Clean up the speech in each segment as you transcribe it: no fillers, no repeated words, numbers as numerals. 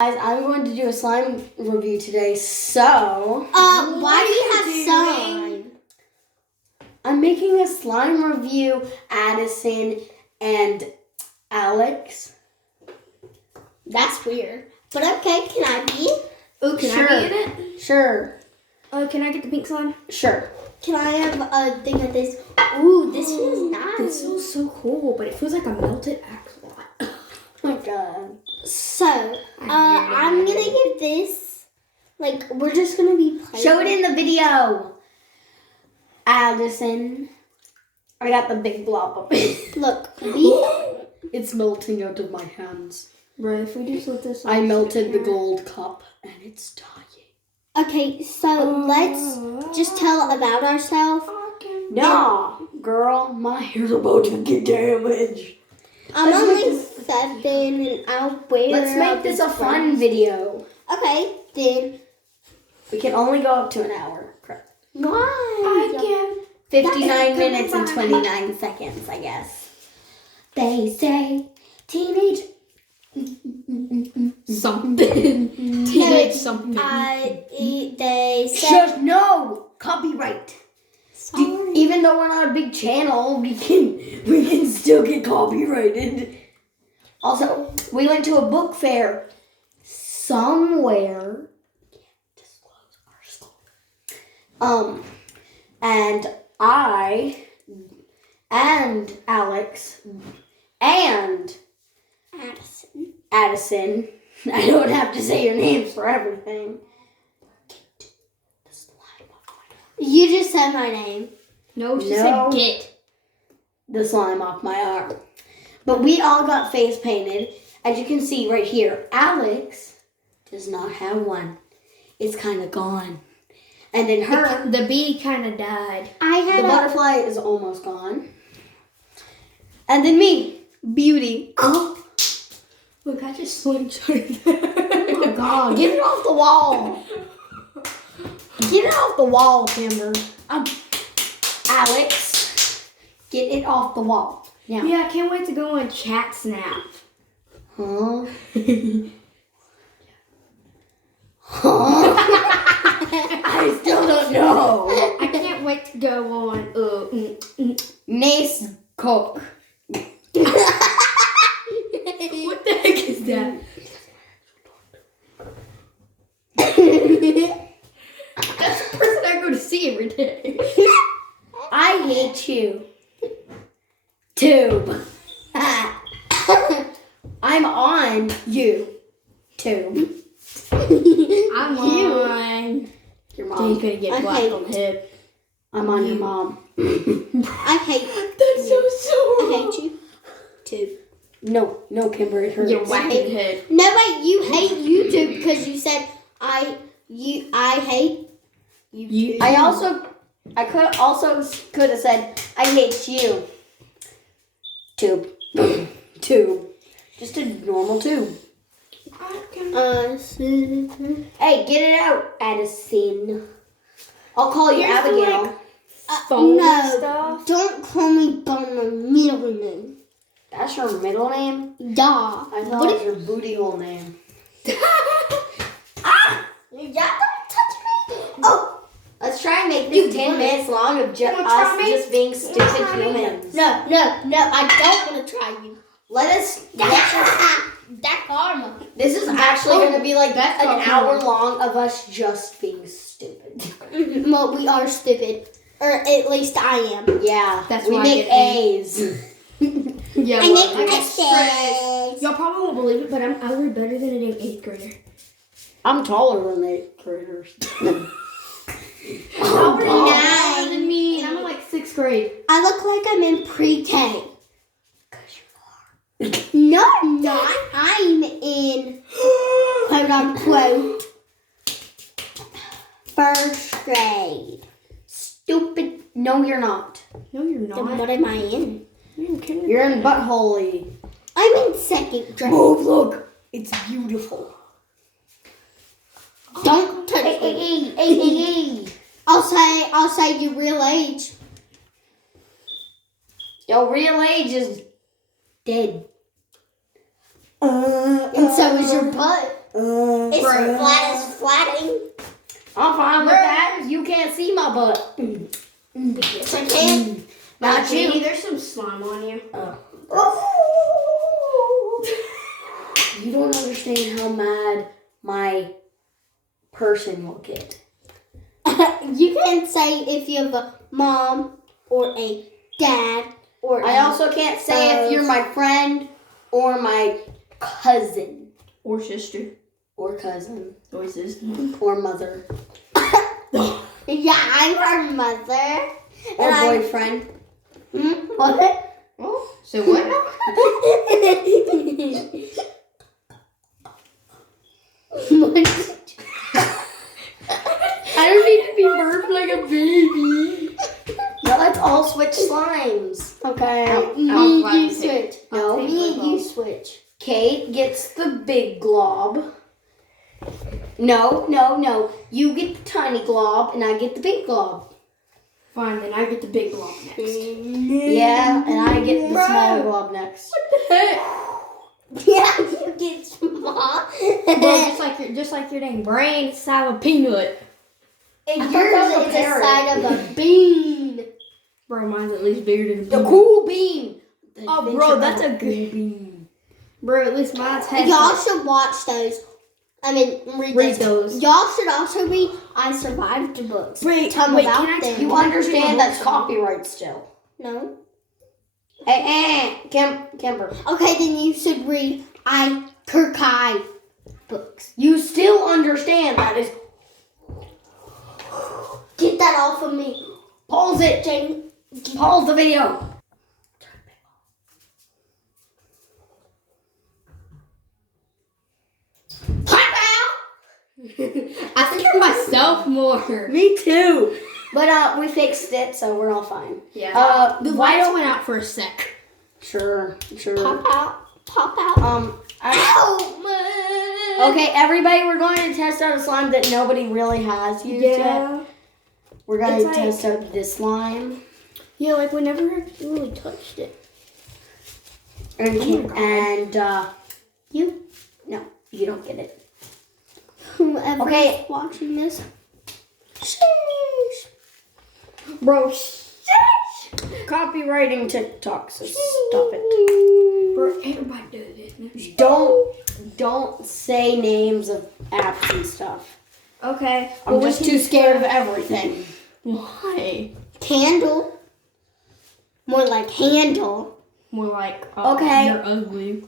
Guys, I'm going to do a slime review today, so... why do you have slime? I'm making a slime review, Addison and Alex. That's weird. But okay, can I be? Oh, can I be in it? Sure. Can I get the pink slime? Sure. Can I have a thing of this? Ooh, this feels nice. This feels so cool, but it feels like a melted axolot. Oh my god. So, I'm gonna give this, we're just gonna be playing. Show it in the video. Addison. I got the big blob of it. Look, It's melting out of my hands. Bro, if we just let this I melted the gold cup and it's dying. Okay, so let's just tell about ourselves. Nah, girl, my hair's about to get damaged. I'm only 7 and I'll wear. Let's make this a fun video. Okay, then. We can only go up to an hour. Correct. Why? 59 minutes and 29 seconds, I guess. They say teenage something. Teenage something. They say. Shush, no! Copyright. Sorry. Even though we're not a big channel, we can still get copyrighted. Also, we went to a book fair somewhere. Can't disclose our school. And I and Alex and Addison. I don't have to say your names for everything. You just said my name. No, just No. say get. The slime off my arm. But we all got face painted. As you can see right here, Alex does not have one. It's kind of gone. And then her, The bee kind of died. I had the butterfly is almost gone. And then me, beauty. Oh Look, I just slingshotted. my god, get it off the wall. Get it off the wall, Kimber. Alex, get it off the wall. Now. Yeah, I can't wait to go on Chat Snap. Huh? Huh? I still don't know. I can't wait to go on. Nace Cook. What the heck is that? That's the person I go to see every day. I hate you. Tube. I'm on you. Tube. I'm on. Your He's mom. gonna get I black hate on the head. I'm on your mom. I hate. That's so I hate you. Too. No, Kimber, it hurts. You're whacked in the head. No, wait. You hate YouTube because you said I hate you. I could have said I hate you. Tube. Tube. Just a normal tube. Hey, get it out, Addison. I'll call you Here's the, Abigail. Phone no, stuff. don't call me by my middle name. That's your middle name? Yeah. I thought it was your booty hole name. You don't touch me. Oh. Let's try and make this 10 minutes long of us just being stupid humans. No, I don't want to try you. That karma. This is actually going to be like That's an not hour long of us just being stupid. Well, we are stupid. Or at least I am. Yeah, That's we why I make get A's. Yeah, I make get mistakes. Y'all probably won't believe it, but I read better than an 8th grader. I'm taller than 8th graders. Taller God. than me, and I'm in like 6th grade. I look like I'm in pre-K. No, I'm not. I'm in quote unquote first grade. Stupid. No, you're not. No, you're Then not. what am I in? You're in buttholey. I'm in 2nd grade. Oh, look. It's beautiful. Don't touch me. Hey. I'll say your real age. Your real age is dead. And so is your butt. It's flat as flatting. I'm fine with that. You can't see my butt. Yes, I can. Not Katie, you. there's some slime on you. You don't understand how mad my person will get. You can say if you have a mom or a dad or I also can't say if you're my friend or my cousin. Or sister. Or cousin. Or sister. Or mother. Yeah, I'm her mother. Or And I'm- boyfriend. What? Oh, so what now? I don't need to be burped like a baby. Now let's all switch slimes. Okay. I'll Me and gladly you take- switch. I'll take Me my and you ball. switch. Kate gets the big glob. No. You get the tiny glob and I get the big glob. Fine, then I get the big block next. Yeah, and I get the small glob next. Yeah, you get small. Bro, just like your dang brain inside of a peanut. And I thought that yours was a is the parrot. side of a bean. Bro, mine's at least bigger than a The peanut. cool bean. The Oh, Adventure bro, of that's a Cool good- bean. Bro, at least mine's has Y'all should watch those. I mean, read Read those. those. Y'all should also read I Survived books. Wait, Tell wait, about can I them. You What? understand that's copyright still. No? Kimber. Okay, then you should read I Kirkai books. You still understand that is. Get that off of me. Pause it. Jamie. Pause the video. I think of myself more. Me too. But we fixed it, so we're all fine. Yeah. The why lights don't went out for a sec. Sure. Pop out. Pop out. I- okay, everybody, we're going to test out a slime that nobody really has used yet. We're going It's to like- test out this slime. Yeah, like we never really touched it. And you? No, you don't get it. Whoever's Okay. watching this. Bro, Copywriting TikTok, so stop it. bro, everybody does this. Don't say names of apps and stuff. Okay. I'm just too scared of everything. Why? Candle. More like handle. More like, Okay. you're ugly.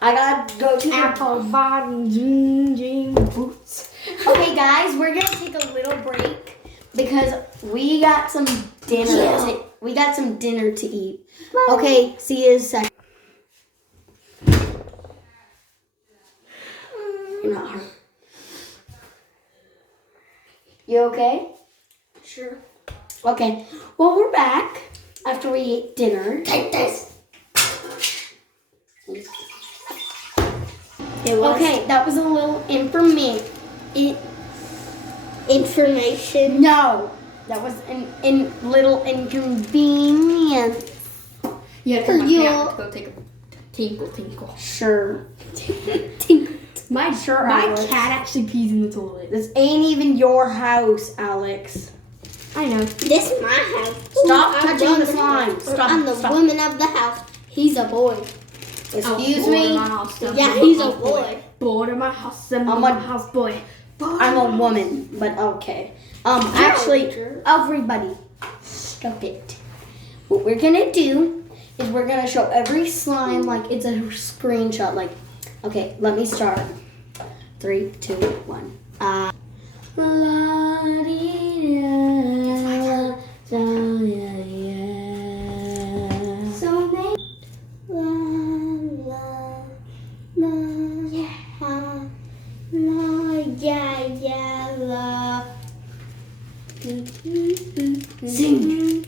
I gotta go to the Apple bottom jean boots. Okay, guys, we're gonna take a little break because we got some dinner. We got some dinner to eat. Okay, see you in a second. You're not hurt. You okay? Sure. Okay. Well, we're back after we ate dinner. Take this. Okay, that was a little Information. No, that was an little inconvenience. Yeah, For my you. cat to go take a tinkle. Sure. My Sure, my Alex. cat actually pees in the toilet. This ain't even your house, Alex. I know. This is my house. Stop I'm touching woman. the slime. Stop. I'm the Stop. woman of the house. He's a boy. Excuse me. Yeah, he's a boy. Boy to my house, I'm I'm a a- house boy. I'm a woman, but okay. Actually, everybody, stop it. What we're gonna do is we're gonna show every slime like it's a screenshot. Like, okay, let me start. 3, 2, 1. So they la. Sing.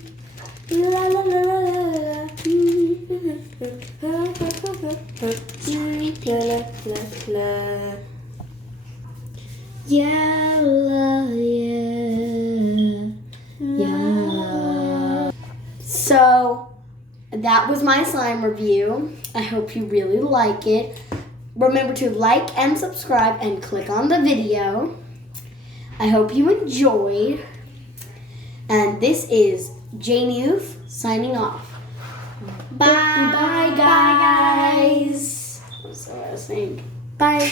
La la la la la. Yeah, yeah. So that was my slime review. I hope you really like it. remember to like and subscribe and click on the video. I hope you enjoyed. And this is Jane Youth signing off. Bye. Bye, guys. That's what I was saying. Bye.